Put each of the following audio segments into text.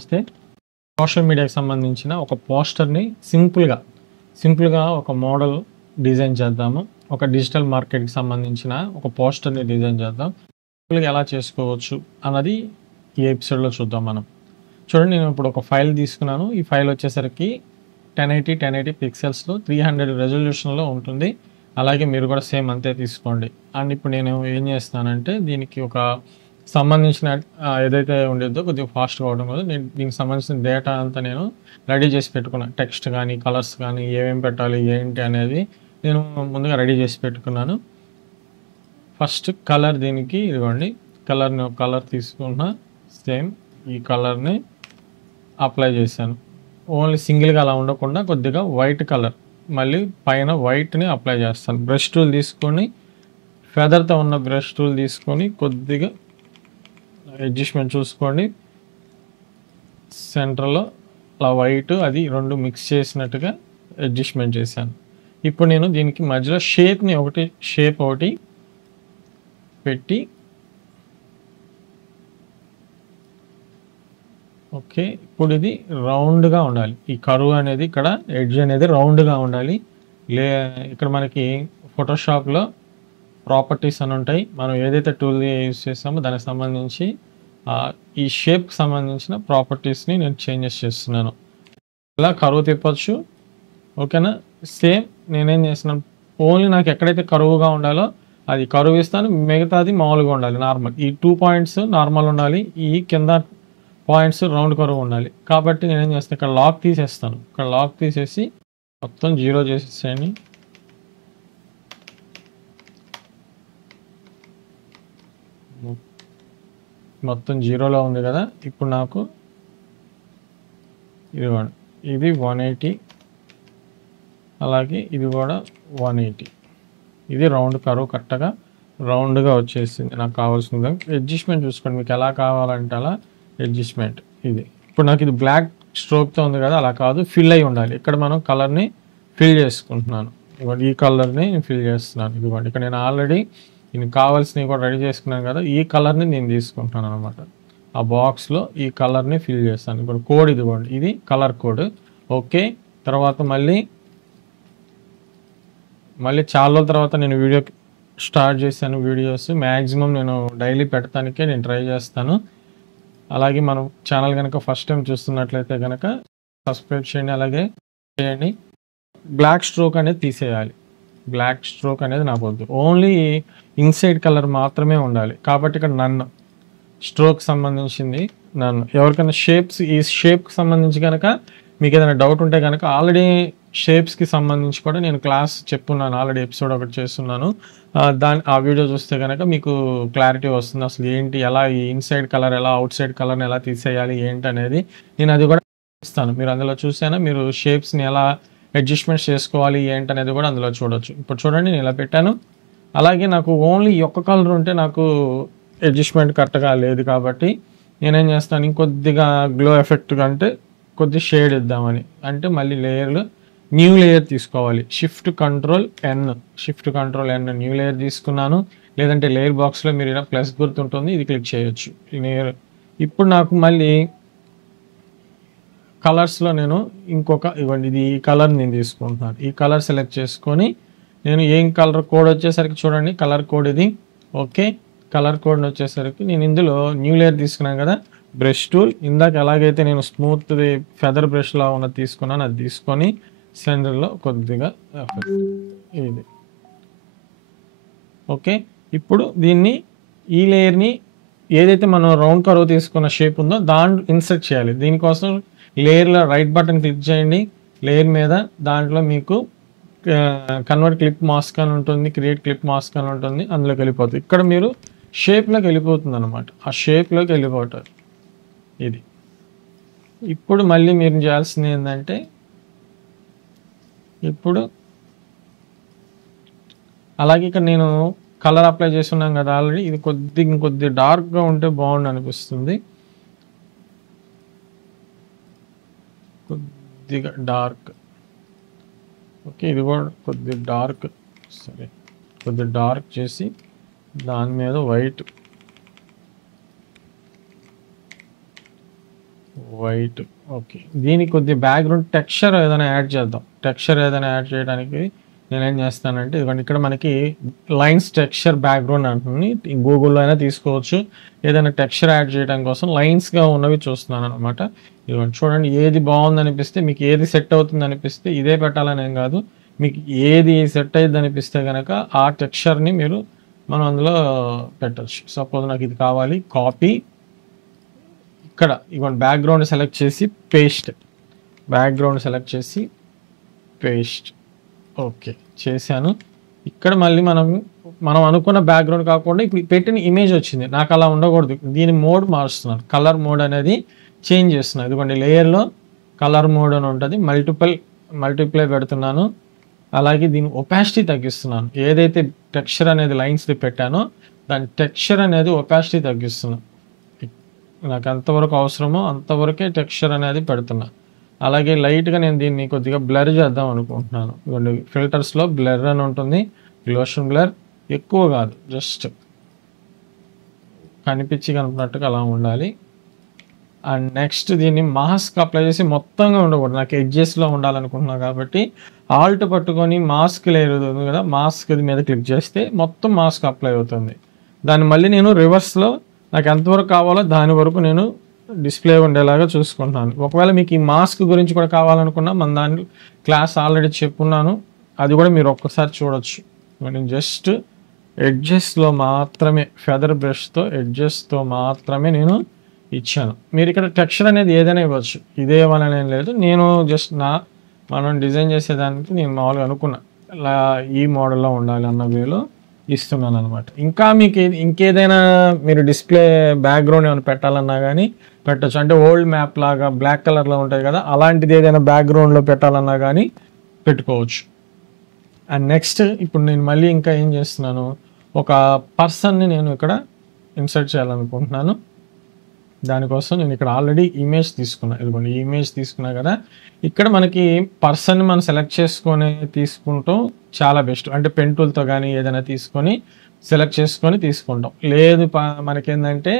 నమస్తే. సోషల్ మీడియాకి సంబంధించిన ఒక పోస్టర్‌ని సింపుల్‌గా ఒక మోడల్ డిజైన్ చేద్దాము. ఒక డిజిటల్ మార్కెట్‌కి సంబంధించిన ఒక పోస్టర్‌ని డిజైన్ చేద్దాం. సింపుల్‌గా ఎలా చేసుకోవచ్చు అన్నది ఈ ఎపిసోడ్‌లో చూద్దాం మనం. చూడండి, నేను ఇప్పుడు ఒక ఫైల్ తీసుకున్నాను. ఈ ఫైల్ వచ్చేసరికి 1080 పిక్సెల్స్‌లో 300 రెజల్యూషన్‌లో ఉంటుంది. అలాగే మీరు కూడా సేమ్ అంతే తీసుకోండి. అండ్ ఇప్పుడు నేను ఏం చేస్తున్నానంటే దీనికి ఒక సంబంధించిన ఏదైతే ఉండిద్దో కొద్దిగా ఫాస్ట్‌గా అవ్వడం కోసం నేను దీనికి సంబంధించిన డేటా అంతా నేను రెడీ చేసి పెట్టుకున్నాను. టెక్స్ట్ కానీ, కలర్స్ కానీ ఏమేమి పెట్టాలి ఏంటి అనేది నేను ముందుగా రెడీ చేసి పెట్టుకున్నాను. ఫస్ట్ కలర్ దీనికి ఇదిగోండి, కలర్ తీసుకున్న సేమ్ ఈ కలర్‌ని అప్లై చేశాను. ఓన్లీ సింగిల్‌గా అలా ఉండకుండా కొద్దిగా వైట్ కలర్ మళ్ళీ పైన వైట్‌ని అప్లై చేస్తాను. బ్రష్ టూల్ తీసుకొని ఫెదర్‌తో ఉన్న బ్రష్ టూల్ తీసుకొని కొద్దిగా అడ్జస్ట్‌మెంట్ చూసుకోండి. సెంటర్‌లో అలా వైట్ అది 2 మిక్స్ చేసినట్టుగా అడ్జస్ట్‌మెంట్ చేశాను. ఇప్పుడు నేను దీనికి మధ్యలో షేప్ ఒకటి పెట్టి ఓకే. ఇప్పుడు ఇది రౌండ్‌గా ఉండాలి. ఈ కర్వ్ అనేది ఇక్కడ ఎడ్జ్ అనేది రౌండ్‌గా ఉండాలి. ఇక్కడ మనకి ఫోటోషాప్‌లో ప్రాపర్టీస్ అని ఉంటాయి. మనం ఏదైతే టూల్ యూజ్ చేస్తామో దానికి సంబంధించి ఈ షేప్‌కి సంబంధించిన ప్రాపర్టీస్‌ని నేను చేంజెస్ చేస్తున్నాను. ఇలా కర్వ్ తిప్పొచ్చు. ఓకేనా? సేమ్ నేనేం చేస్తున్నాను, ఓన్లీ నాకు ఎక్కడైతే కర్వ్‌గా ఉండాలో అది కర్వ్ ఇస్తాను. మిగతాది మామూలుగా ఉండాలి నార్మల్. ఈ 2 పాయింట్స్ నార్మల్ ఉండాలి. ఈ కింద పాయింట్స్ రౌండ్ కర్వ్ ఉండాలి. కాబట్టి నేనేం చేస్తాను, ఇక్కడ లాక్ తీసేస్తాను. ఇక్కడ లాక్ తీసేసి మొత్తం 0 చేసేసేయండి. మొత్తం 0లో ఉంది కదా. ఇప్పుడు నాకు ఇదిగోండి, ఇది 180, అలాగే ఇది కూడా 180. ఇది రౌండ్ కర్వ్ కరెక్ట్గా రౌండ్గా వచ్చేసింది నాకు కావాల్సిన అడ్జస్ట్మెంట్ చూసుకోండి. మీకు ఎలా కావాలంటే అలా అడ్జస్ట్మెంట్. ఇది ఇప్పుడు నాకు ఇది బ్లాక్ స్ట్రోక్తో ఉంది కదా, అలా కాదు, ఫిల్ అయి ఉండాలి. ఇక్కడ మనం కలర్ని ఫిల్ చేసుకుంటున్నాను. ఇదిగోండి, ఈ కలర్ని నేను ఫిల్ చేస్తున్నాను. ఇదిగోండి, ఇక్కడ నేను ఆల్రెడీ దీనికి కావాల్సినవి కూడా రెడీ చేసుకున్నాను కదా, ఈ కలర్ని నేను తీసుకుంటున్నాను అనమాట. ఆ బాక్స్లో ఈ కలర్ని ఫిల్ చేస్తాను. ఇప్పుడు కోడ్ ఇదిగోండి, ఇది కలర్ కోడ్. ఓకే. తర్వాత మళ్ళీ చాలా రోజుల తర్వాత నేను వీడియో స్టార్ట్ చేశాను. వీడియోస్ మ్యాక్సిమం నేను డైలీ పెట్టడానికే నేను ట్రై చేస్తాను. అలాగే మనం ఛానల్ కనుక ఫస్ట్ టైం చూస్తున్నట్లయితే కనుక సబ్స్క్రైబ్ చేయండి, అలాగే చేయండి. బ్లాక్ స్ట్రోక్ అనేది తీసేయాలి. బ్లాక్ స్ట్రోక్ అనేది నాకు వద్దు, ఓన్లీ ఇన్సైడ్ కలర్ మాత్రమే ఉండాలి. కాబట్టి ఇక్కడ నన్ను స్ట్రోక్ సంబంధించింది నన్ను ఎవరికైనా ఈ షేప్కి సంబంధించి కనుక మీకు ఏదైనా డౌట్ ఉంటే కనుక ఆల్రెడీ షేప్స్కి సంబంధించి కూడా నేను క్లాస్ చెప్పున్నాను, ఆల్రెడీ ఎపిసోడ్ ఒకటి చేస్తున్నాను. ఆ వీడియో చూస్తే కనుక మీకు క్లారిటీ వస్తుంది. అసలు ఏంటి, ఎలా ఈ ఇన్సైడ్ కలర్ ఎలా అవుట్ సైడ్ కలర్ని ఎలా తీసేయాలి ఏంటి అనేది నేను అది కూడా ఇస్తాను. మీరు అందులో చూసానా, మీరు షేప్స్ని ఎలా అడ్జస్ట్మెంట్ చేసుకోవాలి ఏంటి అనేది కూడా అందులో చూడొచ్చు. ఇప్పుడు చూడండి, నేను ఇలా పెట్టాను. అలాగే నాకు ఓన్లీ ఒక్క కలర్ ఉంటే నాకు అడ్జస్ట్మెంట్ కరెక్ట్గా లేదు కాబట్టి నేనేం చేస్తాను, ఇంకొద్దిగా గ్లో ఎఫెక్ట్గా అంటే కొద్ది షేడ్ ఇద్దామని అంటే మళ్ళీ న్యూ లేయర్ తీసుకోవాలి. Shift control N new layer తీసుకున్నాను. లేదంటే లేయర్ బాక్స్లో మీరు ఇలా ప్లస్ గుర్తుంటుంది, ఇది క్లిక్ చేయొచ్చు. ఇప్పుడు నాకు మళ్ళీ కలర్స్లో నేను ఇవ్వండి, ఇది ఈ కలర్ నేను తీసుకుంటున్నాను. ఈ కలర్ సెలెక్ట్ చేసుకొని నేను ఏం కలర్ కోడ్ వచ్చేసరికి చూడండి, కలర్ కోడ్ ఇది. ఓకే. కలర్ కోడ్ని వచ్చేసరికి నేను ఇందులో న్యూ లేయర్ తీసుకున్నాను కదా, బ్రష్ టూల్ ఇందాక ఎలాగైతే నేను స్మూత్ది ఫెదర్ బ్రష్లా ఉన్నది తీసుకున్నాను, అది తీసుకొని సెంటర్లో కొద్దిగా ఇది. ఓకే. ఇప్పుడు ఈ లేయర్ని ఏదైతే మనం రౌండ్ కర్వ్ తీసుకున్న షేప్ ఉందో దాంట్లో ఇన్సర్ట్ చేయాలి. దీనికోసం లేయర్లో రైట్ బటన్ క్లిక్ చేయండి. లేయర్ మీద దాంట్లో మీకు కన్వర్ట్ క్లిప్ మాస్క్ అని ఉంటుంది, క్రియేట్ క్లిప్ మాస్క్ అని ఉంటుంది, అందులోకి వెళ్ళిపోతుంది. ఇక్కడ మీరు షేప్లోకి వెళ్ళిపోతుంది అనమాట. ఆ షేప్లోకి వెళ్ళిపోతారు. ఇది ఇప్పుడు మళ్ళీ మీరు చేయాల్సింది ఏంటంటే, ఇప్పుడు అలాగే ఇక్కడ నేను కలర్ అప్లై చేస్తున్నాం కదా ఆల్రెడీ, ఇది ఇంకొద్ది డార్క్గా ఉంటే బాగుండు అనిపిస్తుంది. కొద్దిగా డార్క్. ఓకే, ఇది కూడా కొద్ది డార్క్ చేసి దాని మీద వైట్. ఓకే. దీనికి కొద్దిగా బ్యాక్గ్రౌండ్ టెక్స్చర్ ఏదైనా యాడ్ చేద్దాం. టెక్స్చర్ ఏదైనా యాడ్ చేయడానికి నేనేం చేస్తానంటే ఇదిగోండి ఇక్కడ మనకి లైన్స్ టెక్స్చర్ బ్యాక్గ్రౌండ్ అంటుంది. గూగుల్లో అయినా తీసుకోవచ్చు. ఏదైనా టెక్స్చర్ యాడ్ చేయడం కోసం లైన్స్గా ఉన్నవి చూస్తున్నాను అనమాట. ఇదిగోండి చూడండి, ఏది బాగుంది అనిపిస్తే, మీకు ఏది సెట్ అవుతుంది అనిపిస్తే ఇదే పెట్టాలని ఏం కాదు. మీకు ఏది సెట్ అయ్యింది అనిపిస్తే కనుక ఆ టెక్స్చర్ని మనం అందులో పెట్టచ్చు. సపోజ్ నాకు ఇది కావాలి, కాపీ, ఇక్కడ ఇవ్వండి బ్యాక్గ్రౌండ్ సెలెక్ట్ చేసి పేస్ట్, బ్యాక్గ్రౌండ్ సెలెక్ట్ చేసి పేస్ట్. ఓకే చేశాను. ఇక్కడ మళ్ళీ మనం అనుకున్న బ్యాక్గ్రౌండ్ కాకుండా ఇప్పుడు పెట్టిన ఇమేజ్ వచ్చింది. నాకు అలా ఉండకూడదు. దీని మోడ్ మారుస్తున్నాను, కలర్ మోడ్ అనేది చేంజ్ చేస్తున్నాను. ఇదిగోండి లేయర్లో కలర్ మోడ్ అని ఉంటుంది, మల్టిప్లై పెడుతున్నాను. అలాగే దీని ఒపాసిటీ తగ్గిస్తున్నాను. ఏదైతే టెక్స్చర్ అనేది లైన్స్ది పెట్టానో దాని టెక్స్చర్ అనేది ఒపాసిటీ తగ్గిస్తున్నాను. నాకు ఎంతవరకు అవసరమో అంతవరకే టెక్స్చర్ అనేది పెడుతున్నా. అలాగే లైట్గా నేను దీన్ని కొద్దిగా బ్లర్ చేద్దాం అనుకుంటున్నాను. ఇవ్వండి ఫిల్టర్స్లో బ్లర్ అని ఉంటుంది, గ్లోషన్ బ్లర్. ఎక్కువ కాదు, జస్ట్ కనిపించినట్టుగా అలా ఉండాలి. అండ్ నెక్స్ట్ దీన్ని మాస్క్ అప్లై చేసి మొత్తంగా ఉండకూడదు, నాకు ఎడ్జెస్లో ఉండాలనుకుంటున్నా కాబట్టి ఆల్ట్ పట్టుకొని మాస్క్ లేరు కదా, మాస్క్ మీద క్లిక్ చేస్తే మొత్తం మాస్క్ అప్లై అవుతుంది. దాన్ని మళ్ళీ నేను రివర్స్లో నాకు ఎంతవరకు కావాలో దాని వరకు నేను డిస్ప్లే ఉండేలాగా చూసుకుంటున్నాను. ఒకవేళ మీకు ఈ మాస్క్ గురించి కూడా కావాలనుకున్నా మన దాని క్లాస్ ఆల్రెడీ చెప్పున్నాను, అది కూడా మీరు ఒక్కసారి చూడొచ్చు. నేను జస్ట్ ఎడ్జెస్లో మాత్రమే ఫెదర్ బ్రష్తో ఎడ్జెస్తో మాత్రమే నేను ఇచ్చాను. మీరు ఇక్కడ టెక్స్చర్ అనేది ఏదైనా ఇవ్వచ్చు, ఇదే ఇవ్వాలనేం లేదు. నేను జస్ట్ మనం డిజైన్ చేసేదానికి నేను మామూలుగా అనుకున్నా ఇలా ఈ మోడల్లో ఉండాలి అన్న వేలో ఇస్తున్నాను అనమాట. ఇంకా మీకు ఇంకేదైనా మీరు డిస్ప్లే బ్యాక్గ్రౌండ్ ఏమైనా పెట్టాలన్నా కానీ పెట్టచ్చు. అంటే ఓల్డ్ మ్యాప్ లాగా బ్లాక్ కలర్లో ఉంటాయి కదా, అలాంటిది ఏదైనా బ్యాక్గ్రౌండ్లో పెట్టాలన్నా కానీ పెట్టుకోవచ్చు. అండ్ నెక్స్ట్ ఇప్పుడు నేను మళ్ళీ ఇంకా ఏం చేస్తున్నాను, ఒక పర్సన్ని నేను ఇక్కడ ఇన్సర్ట్ చేయాలనుకుంటున్నాను. దానికోసం నేను ఇక్కడ ఆల్రెడీ ఇమేజ్ తీసుకున్నా. ఇదిగోండి ఇమేజ్ తీసుకున్నా కదా, ఇక్కడ మనకి పర్సన్ మనం సెలెక్ట్ చేసుకొని తీసుకుంటాం చాలా బెస్ట్. అంటే పెన్ టూల్తో కానీ ఏదైనా తీసుకొని సెలెక్ట్ చేసుకొని తీసుకుంటాం. లేదు మనకేంటంటే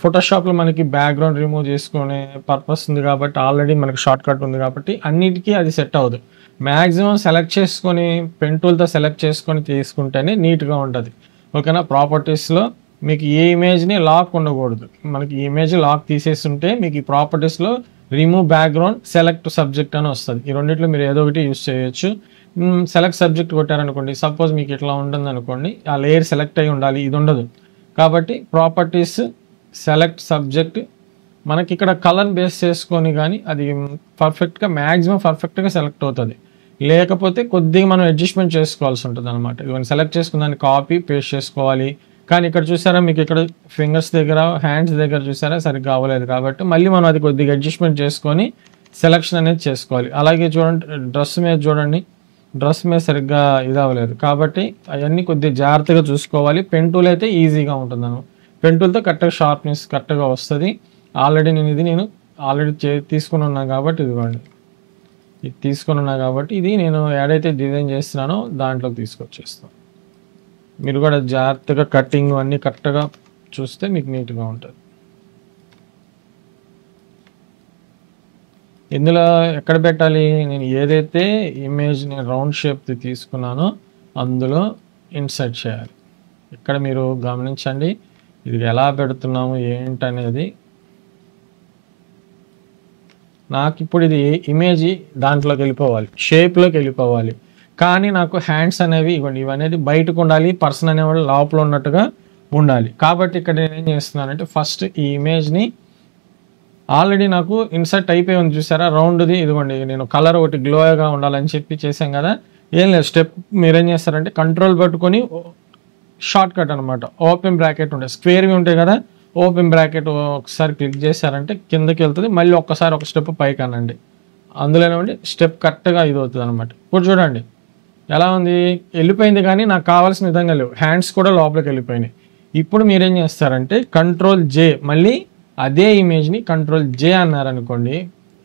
ఫోటోషాప్లో మనకి బ్యాక్గ్రౌండ్ రిమూవ్ చేసుకునే పర్పస్ ఉంది కాబట్టి ఆల్రెడీ మనకి షార్ట్ కట్ ఉంది కాబట్టి అన్నిటికీ అది సెట్ అవ్వదు. మ్యాక్సిమం సెలెక్ట్ చేసుకొని పెన్ టూల్తో సెలెక్ట్ చేసుకొని తీసుకుంటేనే నీట్గా ఉంటుంది. ఓకేనా. ప్రాపర్టీస్లో మీకు ఏ ఇమేజ్ని లాక్ ఉండకూడదు. మనకి ఈ ఇమేజ్ లాక్ తీసేస్తుంటే మీకు ఈ ప్రాపర్టీస్లో రిమూవ్ బ్యాక్గ్రౌండ్ సెలెక్ట్ సబ్జెక్ట్ అని వస్తుంది. ఈ రెండింటిలో మీరు ఏదో ఒకటి యూజ్ చేయొచ్చు. సెలెక్ట్ సబ్జెక్ట్ కొట్టారనుకోండి, సపోజ్ మీకు ఇట్లా ఉంటుంది అనుకోండి, ఆ లేయర్ సెలెక్ట్ అయి ఉండాలి, ఇది ఉండదు. కాబట్టి ప్రాపర్టీస్ సెలెక్ట్ సబ్జెక్ట్ మనకి ఇక్కడ కలర్ బేస్ చేసుకొని కానీ అది పర్ఫెక్ట్గా మ్యాక్సిమం పర్ఫెక్ట్గా సెలెక్ట్ అవుతుంది. లేకపోతే కొద్దిగా మనం అడ్జస్ట్మెంట్ చేసుకోవాల్సి ఉంటుంది అనమాట. ఇవన్నీ సెలెక్ట్ చేసుకున్న దాన్ని కాపీ పేస్ట్ చేసుకోవాలి. కానీ ఇక్కడ చూసారా మీకు ఇక్కడ ఫింగర్స్ దగ్గర హ్యాండ్స్ దగ్గర చూసారా సరిగ్గా అవ్వలేదు కాబట్టి మళ్ళీ మనం అది కొద్దిగా అడ్జస్ట్మెంట్ చేసుకొని సెలెక్షన్ అనేది చేసుకోవాలి. అలాగే చూడండి డ్రెస్ మీద చూడండి, డ్రెస్ మీద సరిగ్గా ఇది అవ్వలేదు కాబట్టి అవన్నీ కొద్దిగా జాగ్రత్తగా చూసుకోవాలి. పెన్ టూల్ అయితే ఈజీగా ఉంటుంది అన్నమాట. పెన్ టూల్తో కరెక్ట్గా షార్ప్నెస్ కరెక్ట్గా వస్తుంది. ఆల్రెడీ నేను ఆల్రెడీ తీసుకుని ఉన్నాను కాబట్టి ఇదిగోండి, ఇది తీసుకుని ఉన్నా కాబట్టి ఇది నేను ఏదైతే డిజైన్ చేస్తున్నానో దాంట్లోకి తీసుకొచ్చేస్తాను. మీరు కూడా జాగ్రత్తగా కట్టింగ్ అన్నీ కరెక్ట్గా చూస్తే మీకు నీట్గా ఉంటుంది. ఇందులో ఎక్కడ పెట్టాలి, నేను ఏదైతే ఇమేజ్ నేను రౌండ్ షేప్ తీసుకున్నానో అందులో ఇన్సర్ట్ చేయాలి. ఇక్కడ మీరు గమనించండి ఇది ఎలా పెడుతున్నాము ఏంటనేది. నాకు ఇప్పుడు ఇది ఇమేజ్ దాంట్లోకి వెళ్ళిపోవాలి, షేప్లోకి వెళ్ళిపోవాలి. కానీ నాకు హ్యాండ్స్ అనేవి ఇవనేది బయటకు ఉండాలి, పర్సన్ అనేవాడు లోపల ఉన్నట్టుగా ఉండాలి. కాబట్టి ఇక్కడ నేను ఏం చేస్తున్నానంటే ఫస్ట్ ఈ ఇమేజ్ని ఆల్రెడీ నాకు ఇన్సర్ట్ అయిపోయి ఉంది చూసారా రౌండ్ది, ఇదిగోండి నేను కలర్ ఒకటి గ్లోగా ఉండాలని చెప్పి చేశాం కదా. ఏం లేదు, స్టెప్ మీరేం చేస్తారంటే కంట్రోల్ పట్టుకొని షార్ట్ కట్ అనమాట, ఓపెన్ బ్రాకెట్ ఉంటాయి, స్క్వేర్వి ఉంటాయి కదా, ఓపెన్ బ్రాకెట్ ఒకసారి క్లిక్ చేశారంటే కిందకి వెళ్తుంది. మళ్ళీ ఒక్కసారి ఒక స్టెప్ పైకి అనండి, అందులోనే స్టెప్ కరెక్ట్గా ఇది అవుతుంది అనమాట. ఇప్పుడు చూడండి ఎలా ఉంది, వెళ్ళిపోయింది కానీ నాకు కావాల్సిన విధంగా లేవు, హ్యాండ్స్ కూడా లోపలికి వెళ్ళిపోయినాయి. ఇప్పుడు మీరేం చేస్తారంటే కంట్రోల్ జే, మళ్ళీ అదే ఇమేజ్ని కంట్రోల్ జే అన్నారనుకోండి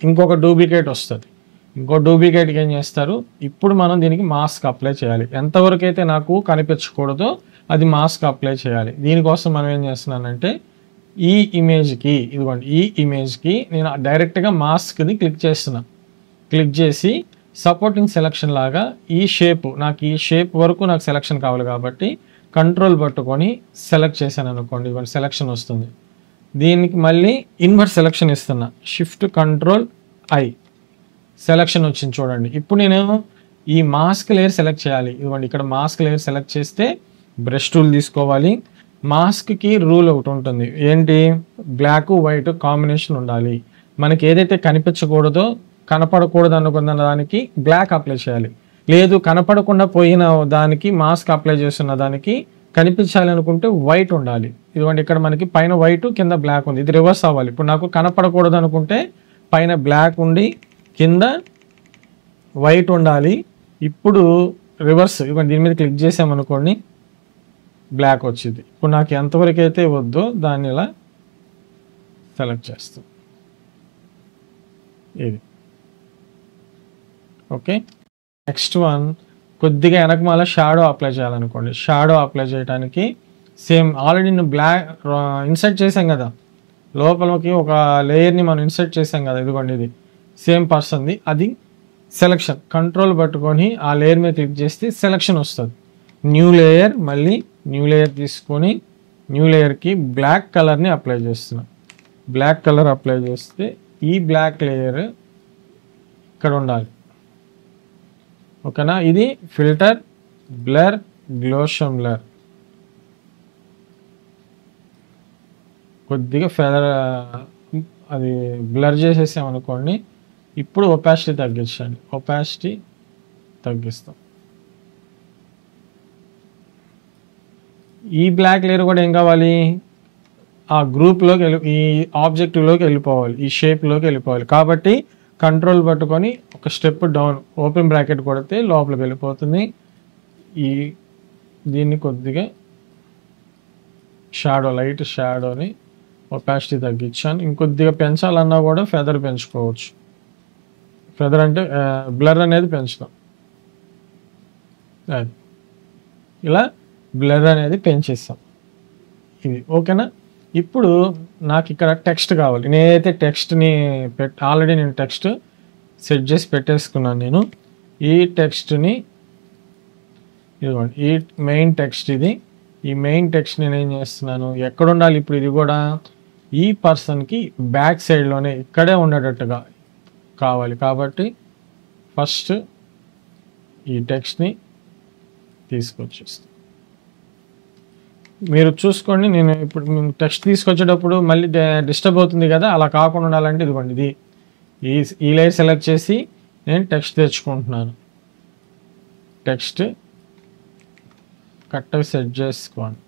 ఇంకొక డూప్లికేట్ వస్తుంది. ఇంకో డూప్లికేట్కి ఏం చేస్తారు, ఇప్పుడు మనం దీనికి మాస్క్ అప్లై చేయాలి. ఎంతవరకు అయితే నాకు కనిపించకూడదో అది మాస్క్ అప్లై చేయాలి. దీనికోసం మనం ఏం చేస్తున్నానంటే ఈ ఇమేజ్కి ఇదిగోండి, ఈ ఇమేజ్కి నేను డైరెక్ట్గా మాస్క్ది క్లిక్ చేస్తున్నా. క్లిక్ చేసి సపోర్టింగ్ సెలక్షన్ లాగా ఈ షేప్, నాకు ఈ షేప్ వరకు నాకు సెలక్షన్ కావాలి కాబట్టి కంట్రోల్ పట్టుకొని సెలెక్ట్ చేశాను అనుకోండి, ఇవ్వండి సెలక్షన్ వస్తుంది. దీనికి మళ్ళీ ఇన్వర్ట్ సెలక్షన్ ఇస్తున్నా, షిఫ్ట్ కంట్రోల్ ఐ, సెలక్షన్ వచ్చింది చూడండి. ఇప్పుడు నేను ఈ మాస్క్ లేయర్ సెలెక్ట్ చేయాలి. ఇదిగోండి ఇక్కడ మాస్క్ లేయర్ సెలెక్ట్ చేస్తే బ్రష్ టూల్ తీసుకోవాలి. మాస్క్కి రూల్ ఒకటి ఉంటుంది, ఏంటి, బ్లాక్ వైట్ కాంబినేషన్ ఉండాలి. మనకి ఏదైతే కనిపించకూడదో కనపడకూడదు అనుకున్న దానికి బ్లాక్ అప్లై చేయాలి, లేదు కనపడకుండా పోయిన దానికి మాస్క్ అప్లై చేస్తున్న దానికి కనిపించాలి అనుకుంటే వైట్ ఉండాలి. ఇదిగోండి ఇక్కడ మనకి పైన వైట్ కింద బ్లాక్ ఉంది, ఇది రివర్స్ అవ్వాలి. ఇప్పుడు నాకు కనపడకూడదు అనుకుంటే పైన బ్లాక్ ఉండి కింద వైట్ ఉండాలి. ఇప్పుడు రివర్స్, ఇవ్వండి దీని మీద క్లిక్ చేసామనుకోండి బ్లాక్ వచ్చింది. ఇప్పుడు నాకు ఎంతవరకు అయితే వద్దో దాన్ని ఇలా సెలెక్ట్ చేస్తాం, ఇది ఓకే. నెక్స్ట్ వన్, కొద్దిగా వెనకమాల షాడో అప్లై చేయాలనుకోండి. షాడో అప్లై చేయడానికి సేమ్ ఆల్రెడీ నేను బ్లాక్ ఇన్సర్ట్ చేసాం కదా, లోపలికి ఒక లేయర్ని మనం ఇన్సర్ట్ చేసాం కదా, ఇదిగోండి ఇది సేమ్ పర్సన్ది. అది సెలక్షన్ కంట్రోల్ పట్టుకొని ఆ లేయర్ మీద క్లిక్ చేస్తే సెలక్షన్ వస్తుంది. న్యూ లేయర్, మళ్ళీ న్యూ లేయర్ తీసుకొని న్యూ లేయర్కి బ్లాక్ కలర్ని అప్లై చేస్తున్నాం. బ్లాక్ కలర్ అప్లై చేస్తే ఈ బ్లాక్ లేయర్ ఇక్కడ ఉండాలి, ఓకేనా. ఇది ఫిల్టర్, బ్లర్, గ్లోషన్ బ్లర్, కొద్దిగా ఫెదర్ అది బ్లర్ చేసేసామనుకోండి. ఇప్పుడు ఒపాసిటీ తగ్గించండి, ఒపాసిటీ తగ్గిస్తాం. ఈ బ్లాక్ లేయర్ కూడా ఏం కావాలి, ఆ గ్రూప్లోకి ఈ ఆబ్జెక్టివ్లోకి వెళ్ళిపోవాలి, ఈ షేప్లోకి వెళ్ళిపోవాలి. కాబట్టి కంట్రోల్ పట్టుకొని ఒక స్టెప్ డౌన్, ఓపెన్ బ్రాకెట్ కొడితే లోపలికి వెళ్ళిపోతుంది. దీన్ని కొద్దిగా షాడో, లైట్ షాడోని ఒపాసిటీ తగ్గించాను. ఇంకొద్దిగా పెంచాలన్నా కూడా ఫెదర్ పెంచుకోవచ్చు. ఫెదర్ అంటే బ్లర్ అనేది పెంచుతాం, అది ఇలా బ్లర్ అనేది పెంచేస్తాం, ఇది ఓకేనా. ఇప్పుడు నాకు ఇక్కడ టెక్స్ట్ కావాలి. నేనైతే టెక్స్ట్ని ఆల్రెడీ నేను టెక్స్ట్ సెట్ చేసి పెట్టేసుకున్నాను. నేను ఈ టెక్స్ట్ని ఇదిగోండి, ఈ మెయిన్ టెక్స్ట్ ఇది. ఈ మెయిన్ టెక్స్ట్ నేను ఏం చేస్తున్నాను, ఎక్కడ ఉండాలి ఇప్పుడు, ఇది కూడా ఈ పర్సన్కి బ్యాక్ సైడ్లోనే ఇక్కడే ఉండేటట్టుగా కావాలి. కాబట్టి ఫస్ట్ ఈ టెక్స్ట్ని తీసుకొచ్చేస్తాను. మీరు చూసుకోండి, నేను ఇప్పుడు టెక్స్ట్ తీసుకొచ్చేటప్పుడు మళ్ళీ డిస్టర్బ్ అవుతుంది కదా, అలా కాకుండా ఉండాలంటే ఇదిగోండి ఇది ఈ లేయర్ సెలెక్ట్ చేసి నేను టెక్స్ట్ తెచ్చుకుంటున్నాను. టెక్స్ట్ కరెక్ట్గా సెట్ చేసుకోండి.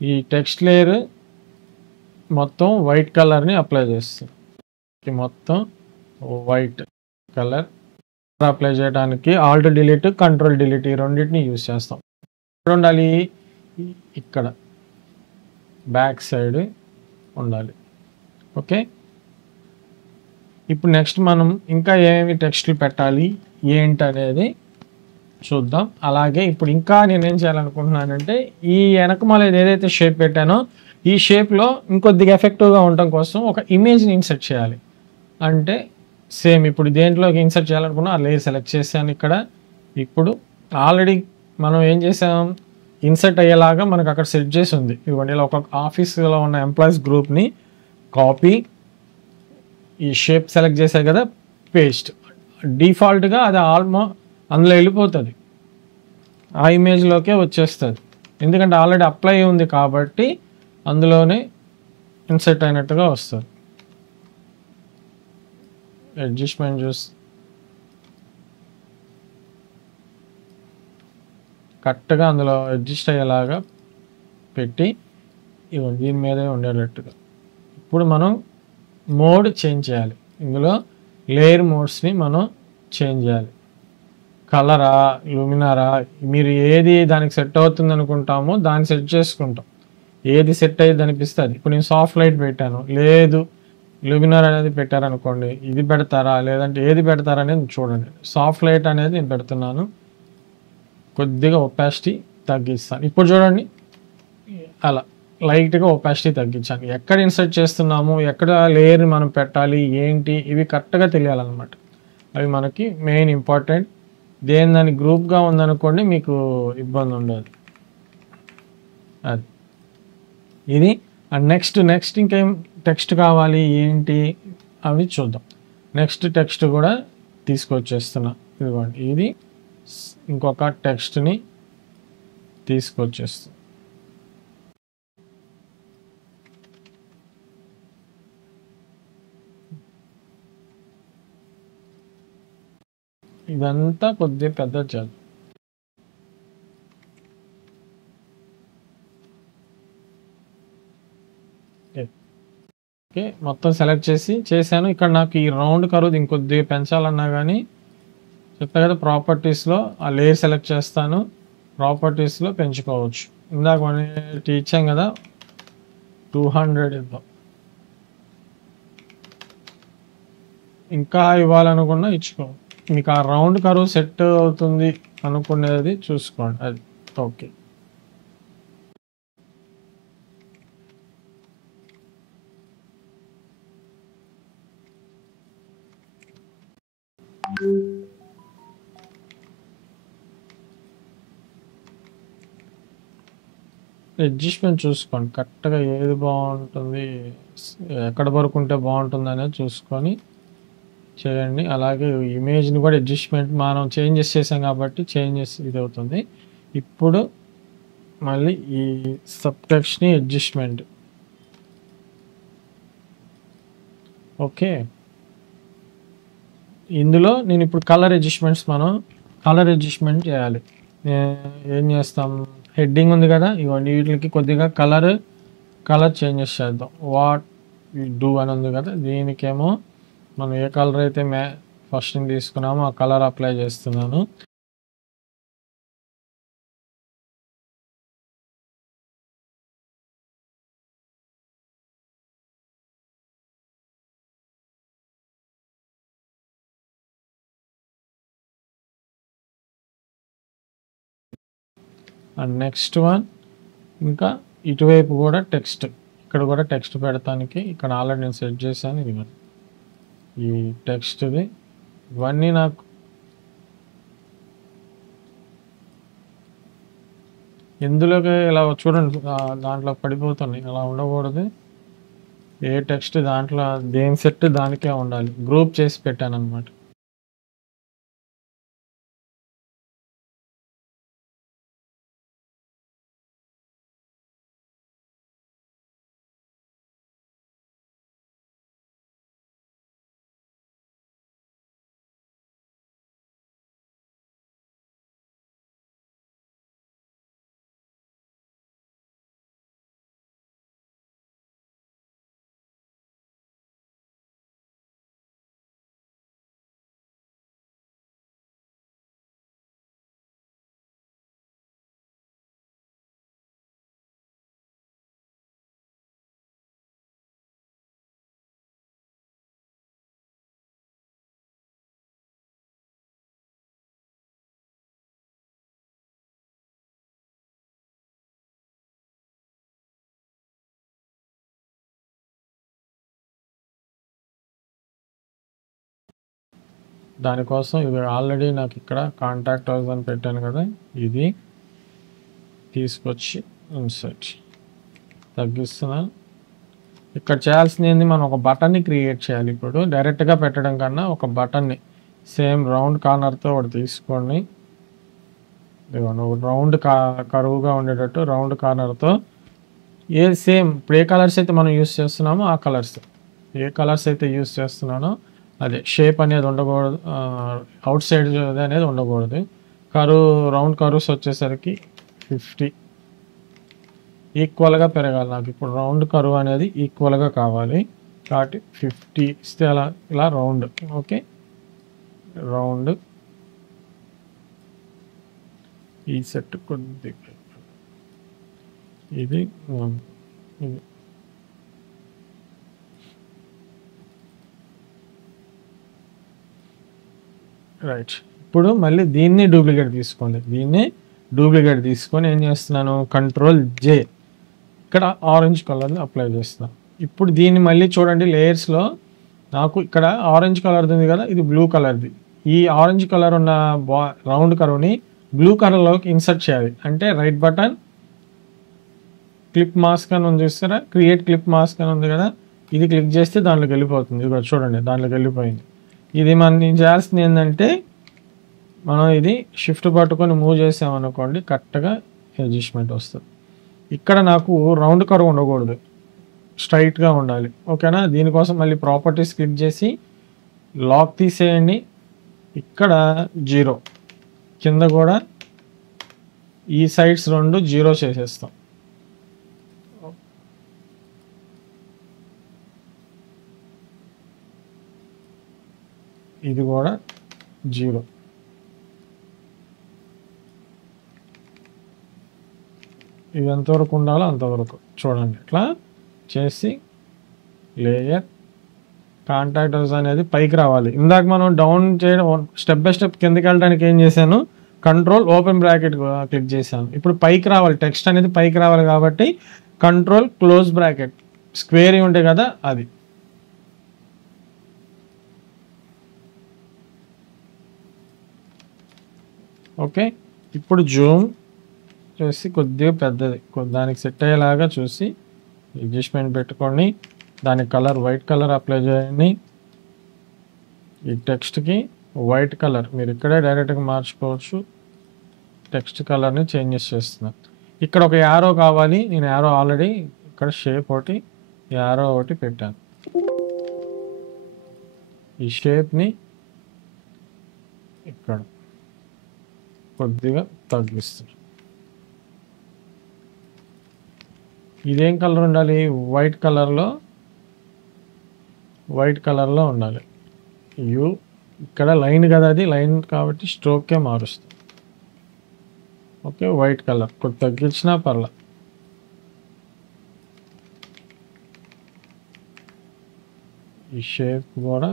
ఈ టెక్స్ట్ లేయర్ మొత్తం వైట్ కలర్ని అప్లై చేస్తాం. మొత్తం వైట్ కలర్ అప్లై చేయడానికి ఆల్ట్ డిలీట్, కంట్రోల్ డిలీట్, ఈ రెండింటిని యూజ్ చేస్తాం. ఇక్కడ ఉండాలి, ఇక్కడ బ్యాక్ సైడ్ ఉండాలి, ఓకే. ఇప్పుడు నెక్స్ట్ మనం ఇంకా ఏమేమి టెక్స్ట్లు పెట్టాలి ఏంటి అనేది చూద్దాం. అలాగే ఇప్పుడు ఇంకా నేనేం చేయాలనుకుంటున్నానంటే, ఈ వెనకమాల ఏదైతే షేప్ పెట్టానో ఈ షేప్లో ఇంకొద్దిగా ఎఫెక్టివ్గా ఉండటం కోసం ఒక ఇమేజ్ని ఇన్సర్ట్ చేయాలి. అంటే సేమ్ ఇప్పుడు దేంట్లోకి ఇన్సర్ట్ చేయాలనుకున్నా ఆ లేయర్ సెలెక్ట్ చేశాను ఇక్కడ. ఇప్పుడు ఆల్రెడీ మనం ఏం చేసాం, ఇన్సర్ట్ అయ్యేలాగా మనకు అక్కడ సెట్ చేసి ఉంది. ఇవ్వండి ఇలా ఒక ఆఫీస్లో ఉన్న ఎంప్లాయీస్ గ్రూప్ని కాపీ, ఈ షేప్ సెలెక్ట్ చేశారు కదా, పేస్ట్. డిఫాల్ట్గా అది అందులో వెళ్ళిపోతుంది, ఆ ఇమేజ్లోకే వచ్చేస్తుంది. ఎందుకంటే ఆల్రెడీ అప్లై ఉంది కాబట్టి అందులోనే ఇన్సర్ట్ అయినట్టుగా వస్తుంది. అడ్జస్ట్మెంట్ చూసి కరెక్ట్గా అందులో అడ్జస్ట్ అయ్యేలాగా పెట్టి ఇవ్వండి, దీని మీదే ఉండేటట్టుగా. ఇప్పుడు మనం మోడ్ చేంజ్ చేయాలి. ఇందులో లేయర్ మోడ్స్ని మనం చేంజ్ చేయాలి. కలరా, లూమినారా, మీరు ఏది దానికి సెట్ అవుతుంది అనుకుంటామో దాన్ని సెట్ చేసుకుంటాం. ఏది సెట్ అయ్యేది అనిపిస్తుంది. ఇప్పుడు నేను సాఫ్ట్ లైట్ పెట్టాను, లేదు లూమినార్ అనేది పెట్టారనుకోండి, ఇది పెడతారా లేదంటే ఏది పెడతారా అనేది చూడండి. సాఫ్ట్ లైట్ అనేది నేను పెడుతున్నాను. కొద్దిగా ఒపాసిటీ తగ్గిస్తాను. ఇప్పుడు చూడండి అలా లైట్గా ఒపాసిటీ తగ్గించాను. ఎక్కడ ఇన్సర్ట్ చేస్తున్నాము, ఎక్కడ లేయర్ని మనం పెట్టాలి, ఏంటి ఇవి కరెక్ట్గా తెలియాలన్నమాట. అవి మనకి మెయిన్ ఇంపార్టెంట్. దాని గ్రూప్గా ఉందనుకోండి మీకు ఇబ్బంది ఉండదు. అది ఇది అండ్ నెక్స్ట్ ఇంకేం టెక్స్ట్ కావాలి ఏంటి అవి చూద్దాం. నెక్స్ట్ టెక్స్ట్ కూడా తీసుకొచ్చేస్తున్నా. ఇదిగోండి ఇది ఇంకొక టెక్స్ట్ని తీసుకొచ్చేస్తాం. ఇదంతా కొద్దిగా పెద్ద చాలు. ఓకే, మొత్తం సెలెక్ట్ చేశాను. ఇక్కడ నాకు ఈ రౌండ్ కరువు ఇంకొద్దిగా పెంచాలన్నా కానీ చెప్తా కదా, ప్రాపర్టీస్లో ఆ లేయర్ సెలెక్ట్ చేస్తాను, ప్రాపర్టీస్లో పెంచుకోవచ్చు. ఇందాక మనం ఇచ్చాం కదా 200 ఇద్దాం. ఇంకా ఇవ్వాలనుకున్నా ఇచ్చుకో. మీకు ఆ రౌండ్ కరువు సెట్ అవుతుంది అనుకునేది చూసుకోండి. అది ఓకే. అడ్జస్ట్మెంట్ చూసుకోండి కరెక్ట్గా, ఏది బాగుంటుంది, ఎక్కడ వరకు ఉంటే బాగుంటుంది అనేది చూసుకొని చేయండి. అలాగే ఇమేజ్ని కూడా అడ్జస్ట్మెంట్ మనం చేంజెస్ చేసాం కాబట్టి చేంజెస్ ఇది అవుతుంది. ఇప్పుడు మళ్ళీ ఈ సబ్ టెక్స్ట్ని అడ్జస్ట్మెంట్. ఓకే, ఇందులో నేను ఇప్పుడు కలర్ అడ్జస్ట్మెంట్ చేయాలి. ఏం చేస్తాం, హెడ్డింగ్ ఉంది కదా, ఇవన్నీ వీటికి కొద్దిగా కలర్ చేంజెస్ చేద్దాం. వాట్ డూ అని ఉంది కదా, దీనికేమో మనం ఏ కలర్ అయితే ఫస్ట్ తీసుకున్నామో ఆ కలర్ అప్లై చేస్తున్నాను. అండ్ నెక్స్ట్ వన్ ఇంకా ఇటువైపు కూడా టెక్స్ట్, ఇక్కడ కూడా టెక్స్ట్ పెడతానికి ఇక్కడ ఆల్రెడీ నేను సెట్ చేశాను. ఇది ఈ టెక్స్ట్ది ఇవన్నీ నాకు ఎందులోకి ఇలా చూడండి దాంట్లో పడిపోతున్నాయి. అలా ఉండకూడదు. ఏ టెక్స్ట్ దాంట్లో దేని సెట్ దానికే ఉండాలి. గ్రూప్ చేసి పెట్టాను అనమాట. దానికోసం ఇది ఆల్రెడీ నాకు ఇక్కడ కాంటాక్ట్ హౌస్ అని పెట్టాను కదా, ఇది తీసుకొచ్చి ఇన్సర్ట్ తగ్గిస్తున్నాను. ఇక్కడ చేయాల్సింది ఏంది, మనం ఒక బటన్ని క్రియేట్ చేయాలి. ఇప్పుడు డైరెక్ట్గా పెట్టడం కన్నా ఒక బటన్ని సేమ్ రౌండ్ కార్నర్తో ఒకటి తీసుకోండి. రౌండ్ కరువుగా ఉండేటట్టు రౌండ్ కార్నర్తో సేమ్ ఇప్పుడు ఏ కలర్స్ అయితే మనం యూస్ చేస్తున్నామో ఆ కలర్స్, ఏ కలర్స్ అయితే యూస్ చేస్తున్నానో అదే షేప్ అనేది ఉండకూడదు, అవుట్ సైడ్ అనేది ఉండకూడదు. రౌండ్ కర్వ్స్ వచ్చేసరికి 50 ఈక్వల్గా పెరగాలి. నాకు ఇప్పుడు రౌండ్ కర్వ్ అనేది ఈక్వల్గా కావాలి కాబట్టి 50 ఇస్తే ఇలా రౌండ్. ఓకే, రౌండ్ ఈ సెట్ కొద్దిగా ఇది రైట్. ఇప్పుడు మళ్ళీ దీన్ని డూప్లికేట్ తీసుకోండి, దీన్ని డూప్లికేట్ తీసుకొని ఏం చేస్తున్నాను, కంట్రోల్ జే, ఇక్కడ ఆరెంజ్ కలర్ని అప్లై చేస్తున్నాను. ఇప్పుడు దీన్ని మళ్ళీ చూడండి, లేయర్స్లో నాకు ఇక్కడ ఆరెంజ్ కలర్ది ఉంది కదా, ఇది బ్లూ కలర్ది. ఈ ఆరెంజ్ కలర్ ఉన్న రౌండ్ కర్వ్ని బ్లూ కలర్లోకి ఇన్సర్ట్ చేయాలి. అంటే రైట్ బటన్, క్లిప్ మాస్క్ అని ఉంది చూస్తారా, క్రియేట్ క్లిప్ మాస్క్ అని ఉంది కదా, ఇది క్లిక్ చేస్తే దాంట్లోకి వెళ్ళిపోతుంది. ఇది చూడండి, దాంట్లోకి వెళ్ళిపోయింది. ఇది మనం చేయాల్సింది ఏంటంటే, మనం ఇది షిఫ్ట్ పట్టుకొని మూవ్ చేసామనుకోండి, కరెక్ట్గా అడ్జస్ట్మెంట్ వస్తుంది. ఇక్కడ నాకు రౌండ్ కర్వ్ ఉండకూడదు, స్ట్రైట్గా ఉండాలి. ఓకేనా? దీనికోసం మళ్ళీ ప్రాపర్టీస్ క్లిక్ చేసి లాక్ తీసేయండి. ఇక్కడ 0, కింద కూడా ఈ సైడ్స్ 2 0 చేసేస్తాం. ఇది కూడా 0. ఇది ఎంతవరకు ఉండాలో అంతవరకు చూడండి. ఇట్లా చేసి లేయర్ కాంటాక్టర్స్ అనేది పైకి రావాలి. ఇందాక మనం డౌన్ చేయడం, స్టెప్ బై స్టెప్ కిందకి వెళ్ళడానికి ఏం చేశాను, కంట్రోల్ ఓపెన్ బ్రాకెట్ క్లిక్ చేశాను. ఇప్పుడు పైకి రావాలి, టెక్స్ట్ అనేది పైకి రావాలి కాబట్టి కంట్రోల్ క్లోజ్ బ్రాకెట్, స్క్వేర్ ఉంటాయి కదా అది. ఓకే, ఇప్పుడు జూమ్ చేసి కొద్దిగా పెద్దది, దానికి సెట్ అయ్యేలాగా చూసి అడ్జస్ట్మెంట్ పెట్టుకోండి. దాని కలర్ వైట్ కలర్ అప్లై చేయండి. ఈ టెక్స్ట్కి వైట్ కలర్ మీరు ఇక్కడే డైరెక్ట్గా మార్చుకోవచ్చు. టెక్స్ట్ కలర్ని చేంజెస్ చేస్తున్నాను. ఇక్కడ ఒక యారో కావాలి, నేను యారో ఆల్రెడీ ఇక్కడ షేప్ ఒకటి, యారో ఒకటి పెట్టాను. ఈ షేప్ని ఇక్కడ కొద్దిగా తగ్గిస్తాను. ఇదేం కలర్ ఉండాలి, వైట్ కలర్లో ఉండాలి. యూ ఇక్కడ లైన్ కదా, అది లైన్ కాబట్టి స్ట్రోకే మారుస్తుంది. ఓకే, వైట్ కలర్ కొద్ది తగ్గించినా పర్లా. ఈ షేప్ కూడా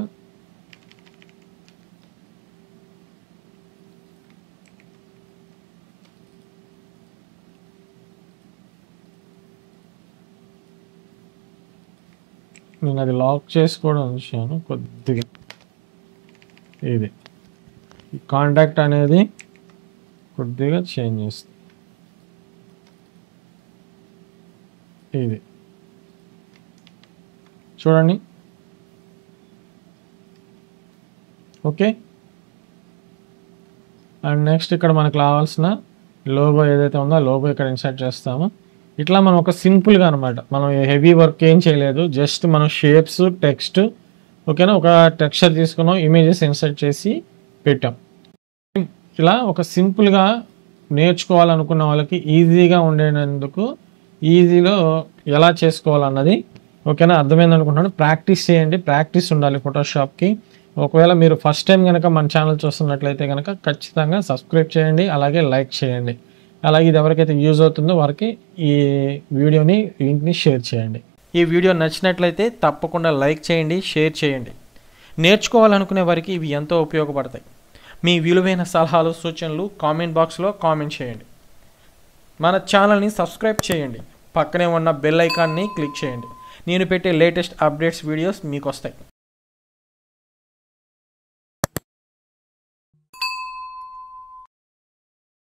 నేను అది లాక్ చేసి కూడా ఉంచాను కొద్దిగా. ఇది కాంటాక్ట్ అనేది కొద్దిగా చేంజ్ చేస్తుంది. ఇది చూడండి. ఓకే, అండ్ నెక్స్ట్ ఇక్కడ మనకు కావాల్సిన లోగో ఏదైతే ఉందో ఆ లోగో ఇక్కడ ఇన్సర్ట్ చేస్తాము. ఇట్లా మనం ఒక సింపుల్గా అనమాట, మనం హెవీ వర్క్ ఏం చేయలేదు, జస్ట్ మనం షేప్స్, టెక్స్ట్, ఓకేనా, ఒక టెక్స్చర్ తీసుకున్నాం, ఇమేజెస్ ఇన్సర్ట్ చేసి పెట్టాం. ఇలా ఒక సింపుల్గా నేర్చుకోవాలనుకున్న వాళ్ళకి ఈజీగా ఉండేందుకు ఈజీలో ఎలా చేసుకోవాలన్నది ఓకేనా అర్థమైంది అనుకుంటున్నాను. ప్రాక్టీస్ చేయండి, ప్రాక్టీస్ ఉండాలి ఫోటోషాప్కి. ఒకవేళ మీరు ఫస్ట్ టైం కనుక మన ఛానల్ చూస్తున్నట్లయితే కనుక ఖచ్చితంగా సబ్స్క్రైబ్ చేయండి, అలాగే లైక్ చేయండి. అలాగే ఇది ఎవరికైతే యూజ్ అవుతుందో వారికి ఈ వీడియోని లింక్ని షేర్ చేయండి. ఈ వీడియో నచ్చినట్లయితే తప్పకుండా లైక్ చేయండి, షేర్ చేయండి. నేర్చుకోవాలనుకునే వారికి ఇవి ఎంతో ఉపయోగపడతాయి. మీ విలువైన సలహాలు, సూచనలు కామెంట్ బాక్స్లో కామెంట్ చేయండి. మన ఛానల్ని సబ్స్క్రైబ్ చేయండి, పక్కనే ఉన్న బెల్ ఐకాన్ని క్లిక్ చేయండి. నేను పెట్టే లేటెస్ట్ అప్డేట్స్ వీడియోస్ మీకు వస్తాయి.